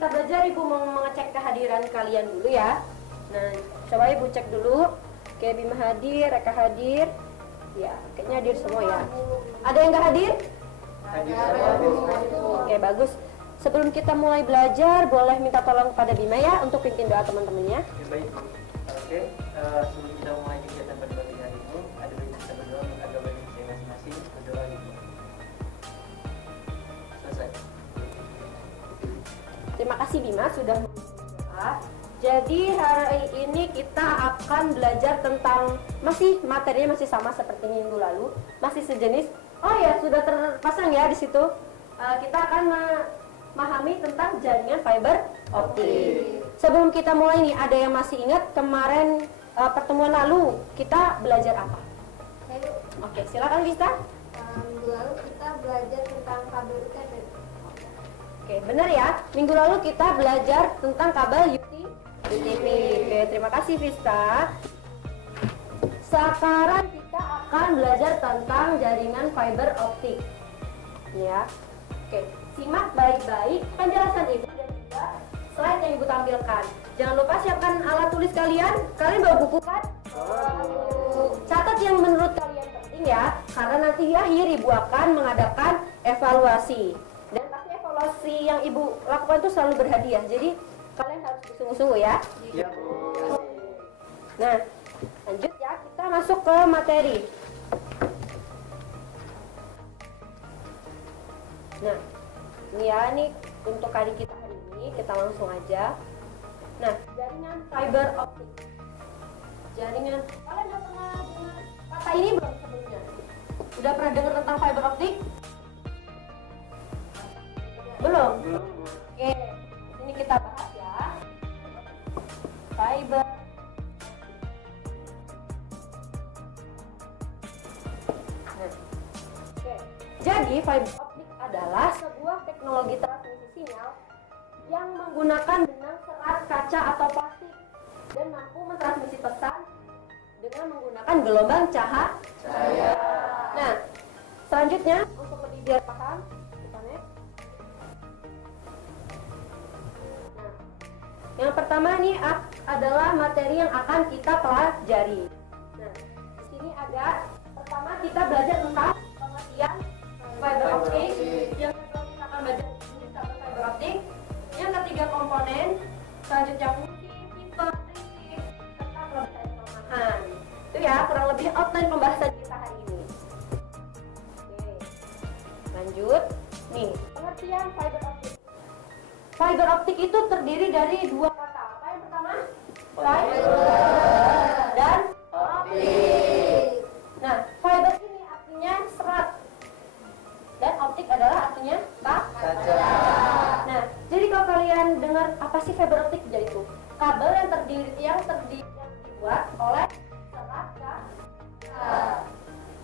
kita belajar, Ibu mau mengecek kehadiran kalian dulu ya. Nah, coba Ibu cek dulu. Oke, Bima hadir, Reka hadir. Ya, kayaknya hadir semua ya. Ada yang nggak hadir? Hadir semua. Oke, bagus. Sebelum kita mulai belajar, boleh minta tolong kepada Bima ya untuk pimpin doa teman-temannya. Oke, baik. Oke, sebelum kita mulai kegiatan pada pagi hari ini, ada baik kita berdoa agar bagi kita masing-masing berdoa gitu. Selesai. Terima kasih Bima sudah berdoa. Jadi hari ini kita akan belajar tentang materinya masih sama seperti minggu lalu, masih sejenis. Oh ya, sudah terpasang ya di situ. Kita akan memahami tentang jaringan fiber optik. Sebelum kita mulai nih, ada yang masih ingat kemarin pertemuan lalu kita belajar apa? Oke, silakan Vista. Minggu lalu kita belajar tentang kabel UTP. Oke, benar ya. Minggu lalu kita belajar tentang kabel UTP. Oke, terima kasih Vista. Sekarang kita akan belajar tentang jaringan fiber optik. Ya. Oke, simak baik-baik penjelasan Ibu dan juga slide yang Ibu tampilkan. Jangan lupa siapkan alat tulis kalian. Kalian bawa buku kan? Catat yang menurut kalian penting ya, karena nanti di akhir Ibu akan mengadakan evaluasi. Dan pasti evaluasi yang Ibu lakukan itu selalu berhadiah. Jadi kalian harus bersungguh-sungguh ya. Iya, Bu. Nah, lanjut ya, kita masuk ke materi. Nah, ini ya, ini untuk kali kita hari ini, kita langsung aja. Nah, jaringan fiber optik. Jaringan, kalian udah pernah dengar kata ini belum sebelumnya? Udah pernah dengar tentang fiber optik? Belum? Belum, Bu. Oke, ini kita bahas ya. Fiber. Nah, oke. Jadi fiber optik adalah sebuah teknologi transmisi sinyal yang menggunakan benang serat kaca atau plastik dan mampu mentransmisi pesan dengan menggunakan gelombang cahaya. Nah, selanjutnya untuk lebih biar paham, kita next. Nah, yang pertama nih adalah materi yang akan kita pelajari. Nah, di sini ada pertama kita belajar tentang pengertian fiber optik. Yang kedua kita akan belajar jenis kabel fiber optik. Yang ketiga komponen, selanjutnya fungsi, tipe, prinsip, serta kelebihan kelemahan. Itu ya kurang lebih outline pembahasan kita hari ini. Oke, lanjut. Nih, pengertian fiber optik. Fiber optik itu terdiri dari dua kata. Apa yang pertama? Fiber dan optik. Nah, fiber ini artinya serat dan optik adalah artinya kaca. Nah, jadi kalau kalian dengar apa sih fiber optik, yaitu kabel yang dibuat oleh serat kaca.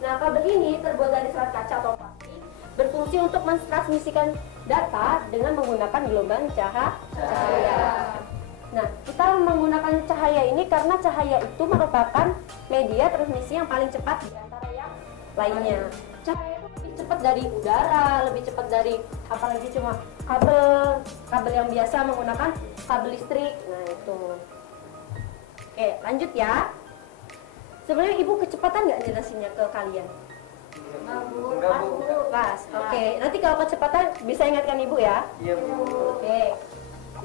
Nah, kabel ini terbuat dari serat kaca atau plastik, berfungsi untuk mentransmisikan data dengan menggunakan gelombang cahaya. Nah, kita menggunakan cahaya ini karena cahaya itu merupakan media transmisi yang paling cepat di antara yang lainnya. Cahaya itu lebih cepat dari udara, lebih cepat dari apalagi cuma kabel yang biasa menggunakan kabel listrik. Nah, itu. Oke, lanjut ya. Sebenarnya Ibu kecepatan nggak jelasinnya ke kalian? Enggak, Bu. Pas. Oke, nanti kalau kecepatan bisa ingatkan Ibu ya. Iya, Bu. Oke.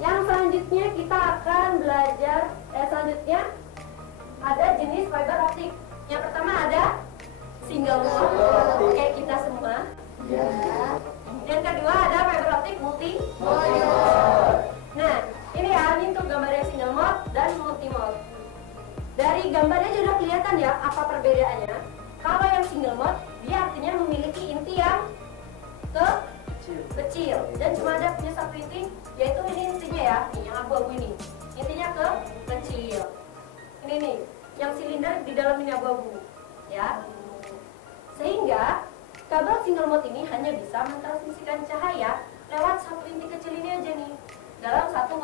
Yang selanjutnya kita akan belajar selanjutnya ada jenis fiber optik. Yang pertama ada single mode kayak kita semua. Iya. Yang kedua ada fiber optik multi mode. Nah, ini ya, ini untuk gambar yang single mode dan multi mode. Dari gambarnya sudah kelihatan ya apa perbedaannya. Kalau yang single mode, dia artinya memiliki inti yang kecil dan cuma ada punya satu inti, yaitu ini intinya ya, nih yang abu-abu ini. Intinya kecil. Ini nih, yang silinder di dalam ini abu-abu, ya. Sehingga kabel single mode ini hanya bisa mentransmisikan cahaya lewat satu inti kecil ini aja nih, dalam satu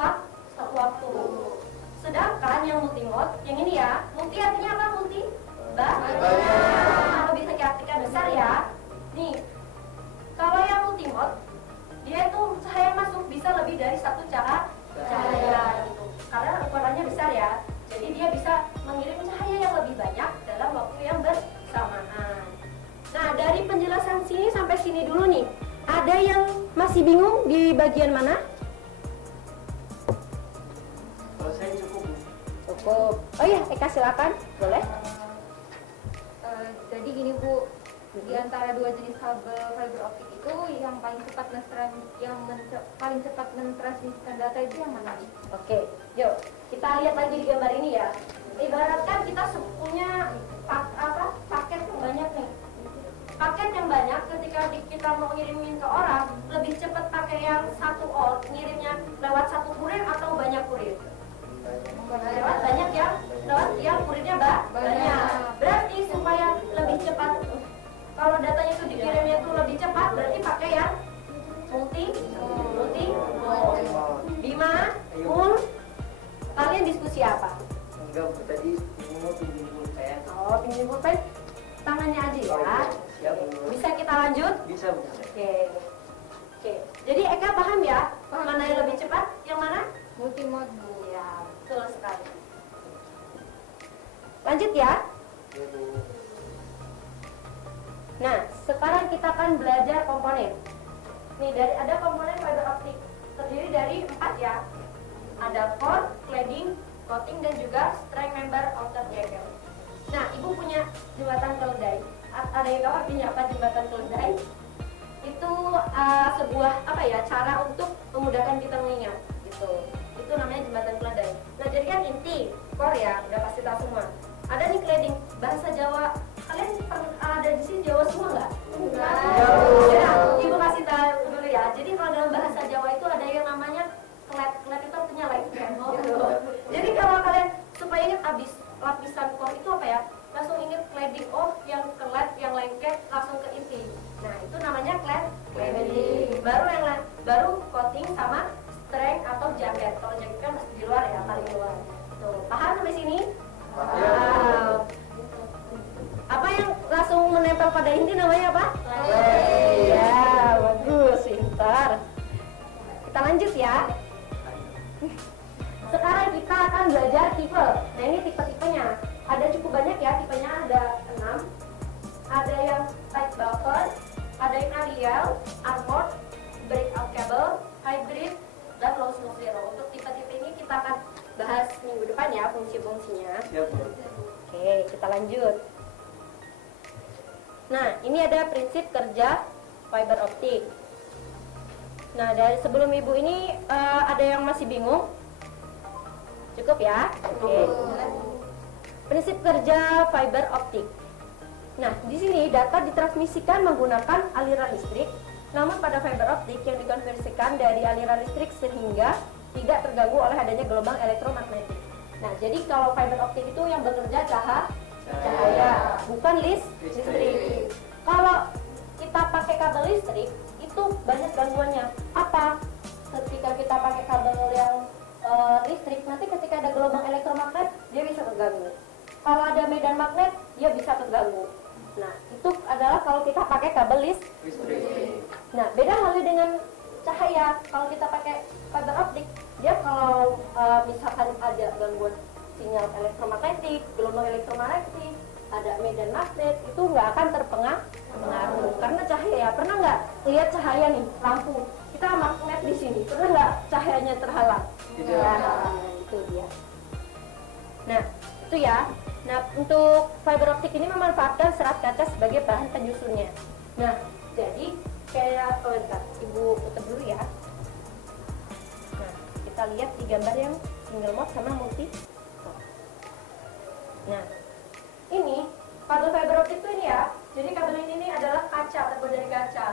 waktu. Sedangkan yang multi mode, yang ini ya, multi artinya apa multi? Banyak. Kalau bisa diartikan besar ya. Nih, kalau yang multi mode, dia itu cahaya masuk bisa lebih dari satu cahaya sini dulu nih. Ada yang masih bingung di bagian mana? Kalau saya cukup. Cukup. Oh iya, Eka silakan. Boleh? Jadi gini Bu, di antara dua jenis kabel fiber optik itu yang paling cepat paling cepat mentransmisikan data itu yang mana? Oke, yuk kita lihat lagi di gambar ini ya. Ibaratkan kita punya paket yang banyak nih. Paket yang banyak ketika kita mau ngirimin ke orang, lebih cepat pakai yang satu ngirimnya lewat satu kurir atau banyak kurir? Lewat banyak ya, lewat yang kurirnya banyak. Berarti supaya lebih cepat, kalau datanya itu dikirimnya itu lebih cepat, berarti pakai yang multi mode. Bima, Mul, kalian diskusi apa? Enggak, Bu, tadi mau pinjam pulpen. Oh, pinjam pulpen, tangannya aja ya. Oh, iya. Siap, Bu. Bisa kita lanjut? Bisa, Bu. Oke. Jadi Eka paham ya? Mana yang lebih cepat? Yang mana? Multimode Bu. Ya, betul sekali. Lanjut ya. Iya, Bu. Nah, sekarang kita akan belajar komponen. Nih, ada komponen fiber optik. Terdiri dari 4 ya. Ada core, cladding, coating, dan juga string member outer jacket. Nah, Ibu punya jembatan keledai. Ada yang tahu artinya apa jembatan keledai? Itu sebuah cara untuk memudahkan kita mengingat gitu. Itu namanya jembatan keledai. Nah, jadi kan inti core ya, udah pasti tahu semua. Ada nih cladding, bahasa Jawa. Kalian ada di sini Jawa semua nggak? Enggak. Ya, Ibu kasih tahu dulu ya. Jadi kalau dalam bahasa Jawa itu ada yang namanya klet itu artinya lengket. Gitu. Jadi kalau kalian supaya ingat abis lapisan core itu apa ya? Langsung ingat cladding, yang kelet, yang lengket, langsung ke inti. Nah, itu namanya cladding. Baru coating sama streng atau jaket. Kalau jaket kan masih di luar ya, paling luar. Tuh, paham sampai sini? Paham. Apa yang langsung menempel pada inti namanya apa? Cladding. Ya, bagus, pintar. Kita lanjut ya. Sekarang kita akan belajar tipe. Nah, ini tipe-tipenya. Ada cukup banyak ya, tipenya ada 6. Ada yang tight buffer, ada yang Arial, armored, breakout cable, hybrid, dan low smoke zero. Untuk tipe-tipe ini kita akan bahas minggu depan ya, fungsi-fungsinya. Siap, Bu. Oke, kita lanjut. Nah, ini ada prinsip kerja fiber optik. Nah, dari sebelum Ibu ini ada yang masih bingung? Cukup ya? Oke. Prinsip kerja fiber optik. Nah, di sini data ditransmisikan menggunakan aliran listrik, namun pada fiber optik yang dikonversikan dari aliran listrik sehingga tidak terganggu oleh adanya gelombang elektromagnetik. Nah, jadi kalau fiber optik itu yang bekerja cahaya, bukan listrik. Kalau kita pakai kabel listrik, itu banyak gangguannya. Apa? Ketika kita pakai kabel yang listrik, nanti ketika ada gelombang elektromagnet, dia bisa terganggu. Kalau ada medan magnet, dia bisa terganggu. Nah, itu adalah kalau kita pakai kabel listrik. Nah, beda halnya dengan cahaya. Kalau kita pakai fiber optik, dia kalau misalkan ada gangguan sinyal elektromagnetik, gelombang elektromagnetik, ada medan magnet, itu nggak akan terpengaruh karena cahaya. Pernah nggak lihat cahaya nih, lampu? Kita magnet di sini, pernah nggak cahayanya terhalang? Tidak. Nah, itu dia. Nah, itu ya. Nah, untuk fiber optik ini memanfaatkan serat kaca sebagai bahan penyusunnya. Nah, jadi kayak bentar, Ibu putar dulu ya. Nah, kita lihat di gambar yang single mode sama multi. Nah, ini kabel fiber optik itu ini ya. Jadi kabel ini adalah kaca, terbuat dari kaca.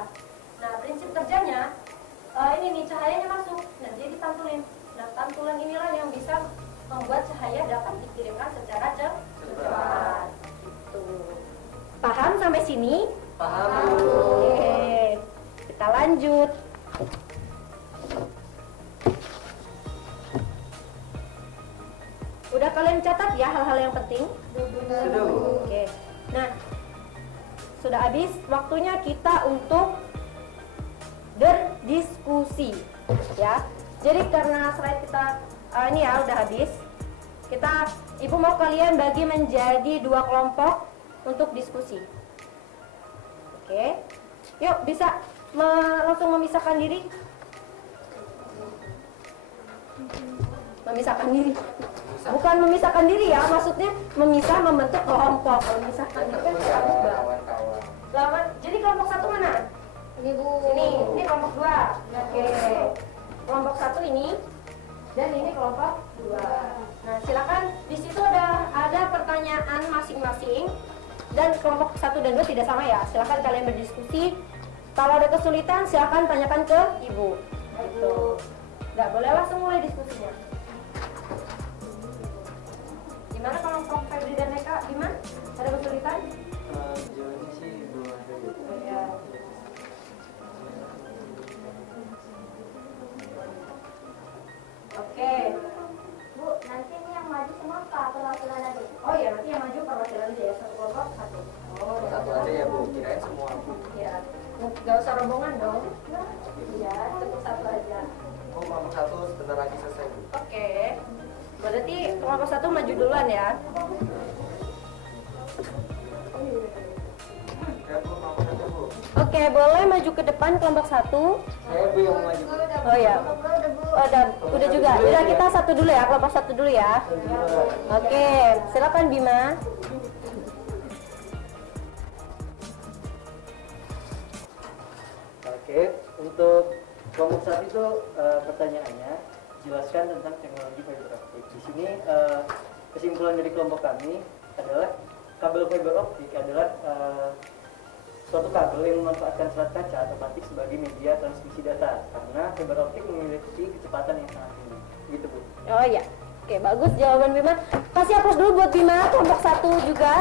Nah, prinsip kerjanya ini nih cahayanya masuk. Nah, dia ditantulin. Nah, tantulan inilah yang bisa membuat cahaya dapat dikirimkan secara cepat. Gitu. Paham sampai sini? Paham. Oke, kita lanjut. Udah kalian catat ya hal-hal yang penting? Sudah, Bu. Oke. Nah, sudah habis waktunya kita untuk berdiskusi, ya. Jadi karena slide kita ini ya udah habis, Ibu mau kalian bagi menjadi 2 kelompok untuk diskusi. Oke. Yuk, bisa langsung memisahkan diri. Memisahkan diri. Bukan memisahkan diri ya, maksudnya memisah membentuk kelompok. Memisahkan diri kan bagus banget. Lawan, jadi kelompok 1 mana? Ini Bu. Ini kelompok 2. Oke. Kelompok 1 ini dan ini kelompok 2. Nah, silakan di situ ada pertanyaan masing-masing dan kelompok 1 dan 2 tidak sama ya. Silakan kalian berdiskusi. Kalau ada kesulitan silakan tanyakan ke Ibu. Gitu. Nggak boleh langsung mulai diskusinya. Gimana kelompok Febri dan Eka? Gimana? Ada kesulitan? Sejauh ini sih belum ada ya. Oh, ya. Oke. Bu, nanti ini yang maju semua apa perwakilan aja? Oh iya, nanti yang maju perwakilan aja ya, satu kelompok satu. Oh, Satu aja ya Bu, kirain semua Bu. ya. Nggak usah rombongan dong. Iya, cukup satu aja. Oh, kelompok 1 sebentar lagi selesai Bu. Oke. Berarti kelompok 1 maju duluan ya. Ya Bu, kelompok 1 Bu. Oke, boleh maju ke depan kelompok 1. Saya Bu yang mau maju Bu. Oh ya. Udah juga. Udah kita satu dulu ya, kelompok 1 dulu ya. Oke, silakan Bima. Oke, untuk kelompok 1 itu pertanyaannya jelaskan tentang teknologi fiber optik. Di sini kesimpulan dari kelompok kami adalah kabel fiber optik adalah suatu kabel yang memanfaatkan serat kaca atau plastik sebagai media transmisi data karena fiber optik memiliki kecepatan yang sangat tinggi. Gitu Bu. Oh iya. Oke, bagus jawaban Bima. Kasih aplaus dulu buat Bima, kelompok 1 juga.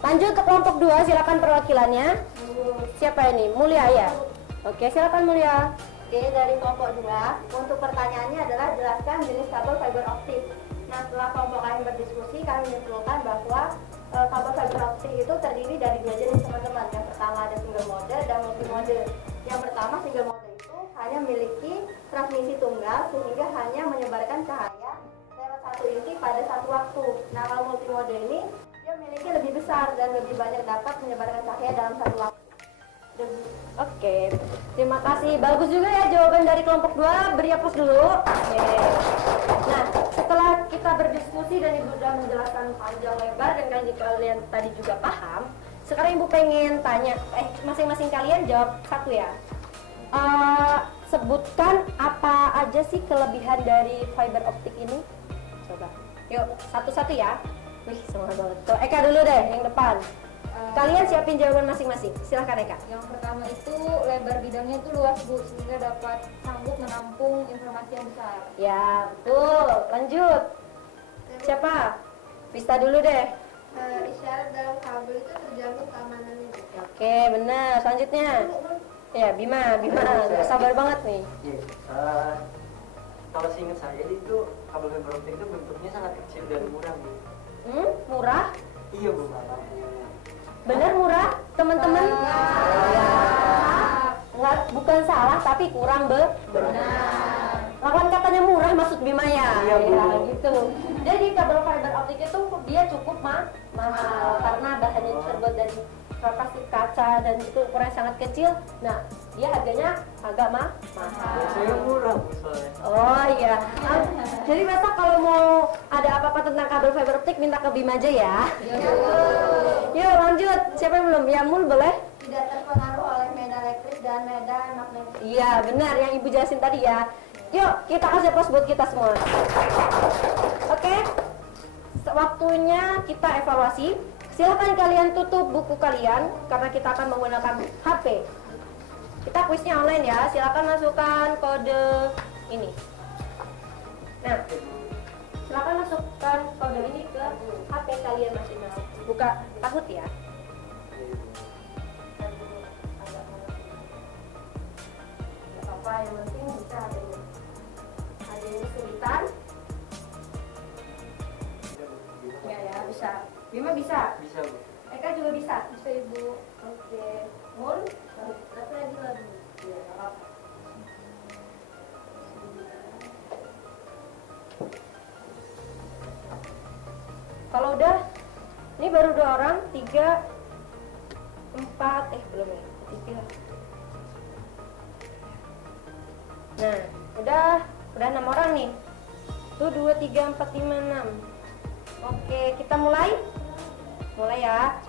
Lanjut ke kelompok 2, silakan perwakilannya. Siapa ini? Mulia ya? Oke, silakan Mulia. Oke, dari kelompok 2, untuk pertanyaannya adalah jelaskan jenis kabel fiber optik. Nah, setelah kelompok kami berdiskusi, kami menyimpulkan bahwa kabel fiber optik itu terdiri dari 2 jenis teman-teman. Yang pertama ada single mode dan multi mode. Yang pertama single mode itu hanya memiliki transmisi tunggal sehingga hanya menyebarkan cahaya lewat satu inti pada satu waktu. Nah, kalau multi mode ini dia memiliki lebih besar dan lebih banyak dapat menyebarkan cahaya dalam satu waktu. Oke, terima kasih. Bagus juga ya jawaban dari kelompok 2. Beri aplaus dulu. Oke. Nah, setelah kita berdiskusi dan Ibu sudah menjelaskan panjang lebar dan kalian tadi juga paham, sekarang Ibu pengen tanya, masing-masing kalian jawab satu ya. Sebutkan apa aja sih kelebihan dari fiber optik ini? Coba. Yuk, satu-satu ya. Wih, semangat banget. Tuh, Eka dulu deh, yang depan. Kalian siapin jawaban masing-masing. Silahkan Eka. Yang pertama itu lebar bidangnya itu luas Bu, sehingga dapat sanggup menampung informasi yang besar. Ya, betul. Lanjut. Siapa? Vista dulu deh. Isyarat dalam kabel itu terjamin keamanannya. Oke, benar. Selanjutnya. Ya, Bima. Sabar banget nih. Kalau seingat saya itu kabel fiber optik itu bentuknya sangat kecil dan murah Bu. Murah? Iya Bu. Bener murah, teman-teman? Ya. Nggak, bukan salah, tapi kurang benar. Lawan katanya murah maksud Bima ya? Iya, Bu. Ya, gitu. Jadi kabel fiber optik itu dia cukup mahal karena bahannya terbuat dari plastik kaca dan itu ukurannya sangat kecil. Nah, dia harganya agak mahal. Saya murah Bu soalnya. Oh iya. Jadi besok kalau mau ada apa-apa tentang kabel fiber optik minta ke Bima aja ya. Yuk lanjut. Siapa yang belum? Ya Mul boleh? Tidak terpengaruh oleh medan elektrik dan medan magnetik. Iya benar yang Ibu jelasin tadi ya. Yuk kita kasih aplaus buat kita semua. Oke. Waktunya kita evaluasi. Silakan kalian tutup buku kalian karena kita akan menggunakan HP. Kita kuisnya online ya. Silakan masukkan kode ini. Nah, silakan masukkan kode ini ke HP kalian masing-masing. Buka Kahoot ya. Gak apa-apa, yang penting bisa ada yang kesulitan. Ya, bisa. Bima bisa. Bisa Bu. Eka juga bisa. Bisa Ibu. Oke. Mul, satu lagi. Ya, nggak apa-apa. Kalau udah, ini baru 2 orang, 3, 4, 4, belum ya, TV lah. Nah, udah 6 orang nih. Tuh 2, 3, 4, 5, 6. Oke, kita mulai ya.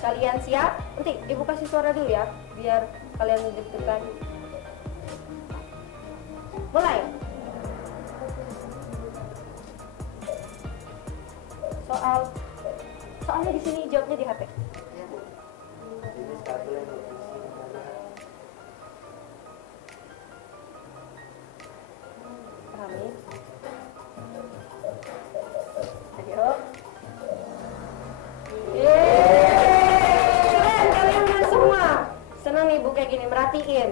Kalian siap? Nanti ibu kasih suara dulu ya, biar kalian deg-degan. Mulai. Soalnya di sini jawabnya di HP. Pahami? Ayo. Keren, kalian benar semua. Senang nih ibu kayak gini, merhatiin.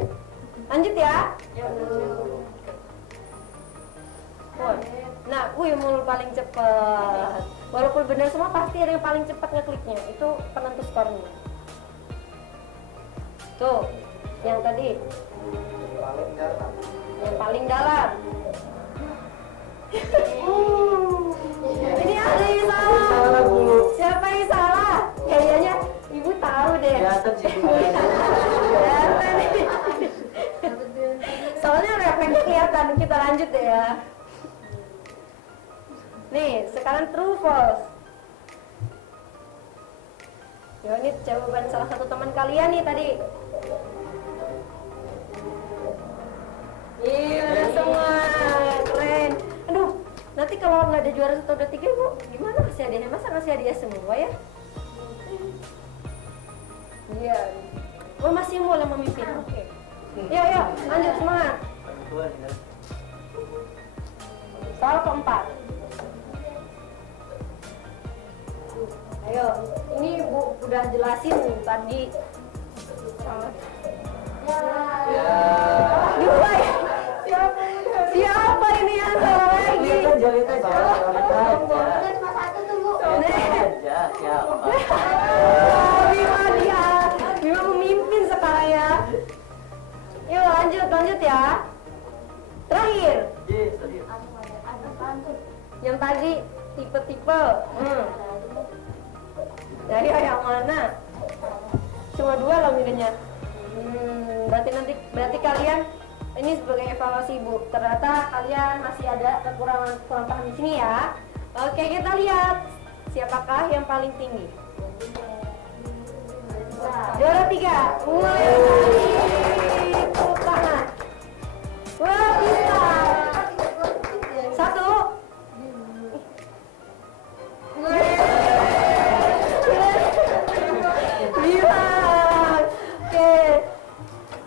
Lanjut ya. Nah, mulu paling cepat. Walaupun benar semua, pasti ada yang paling cepat ngekliknya. Itu penentu skornya. Tuh, yang tadi. Yang paling dalam. Ini ada yang salah. Siapa yang salah? Kayaknya ibu tahu deh. Soalnya refleksnya kelihatan. Kita lanjut deh ya. Nih, sekarang true false. Ya, ini jawaban salah satu teman kalian nih tadi. Iya, udah semua. Keren. Aduh, nanti kalau nggak ada juara 1, 2, 3, bu, gimana ngasih hadiahnya? Masa ngasih hadiah semua ya? Iya. Oh, masih mau yang memimpin. Oke. Yuk, lanjut, semangat. Soal keempat. Ayo, ini Bu udah jelasin tadi. Dua ya? Siapa ini yang salah lagi? Cuma satu tuh, Bu. Bima memimpin sekarang ya. Yuk lanjut ya. Terakhir. Yang tadi tipe-tipe. Jadi yang mana? Cuma 2 loh milihnya. Berarti kalian ini sebagai evaluasi Bu. Ternyata kalian masih ada kurang paham di sini ya. Oke, kita lihat siapakah yang paling tinggi. Juara 3. Tepuk tangan. Wah, bisa. 1.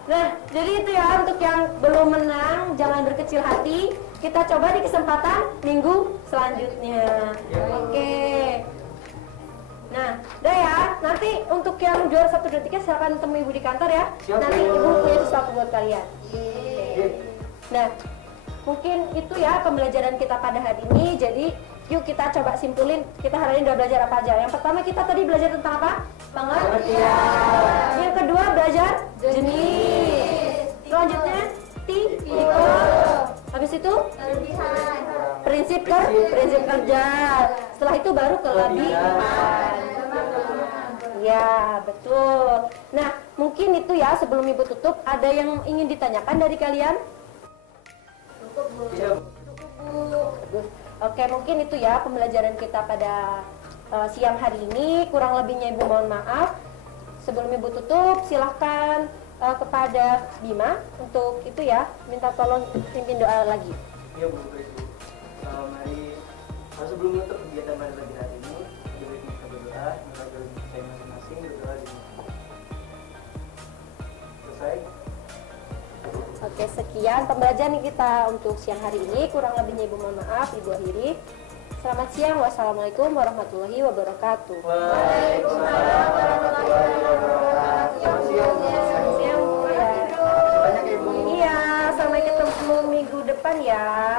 Nah, jadi itu ya untuk yang belum menang, jangan berkecil hati. Kita coba di kesempatan minggu selanjutnya. Oke. Nah, udah ya. Nanti untuk yang juara 1, 2, 3 silakan temui ibu di kantor ya. Nanti ibu punya sesuatu buat kalian. Nah, mungkin itu ya pembelajaran kita pada hari ini. Jadi yuk kita coba simpulin, kita hari ini udah belajar apa aja. Yang pertama kita tadi belajar tentang apa? Pengertian. Yang kedua belajar jenis. Selanjutnya tipe. Habis itu prinsip kerja. Setelah itu baru kelebihan. Ya, betul. Nah, mungkin itu ya sebelum ibu tutup, ada yang ingin ditanyakan dari kalian? Oke, mungkin itu ya pembelajaran kita pada siang hari ini. Kurang lebihnya ibu mohon maaf. Sebelum ibu tutup, silahkan kepada Bima untuk itu ya, minta tolong pimpin doa lagi. Iya Bu, mari sebelum menutup kegiatan pada pagi hari ini, kita berdoa, mengajar saya masing-masing berdoa di selesai. Oke, sekian pembelajaran kita untuk siang hari ini. Kurang lebihnya ibu mohon maaf, ibu akhiri. Selamat siang, wassalamualaikum warahmatullahi wabarakatuh. Waalaikumsalam warahmatullahi wabarakatuh. Siang Bu ya. Iya, sampai ketemu minggu depan ya.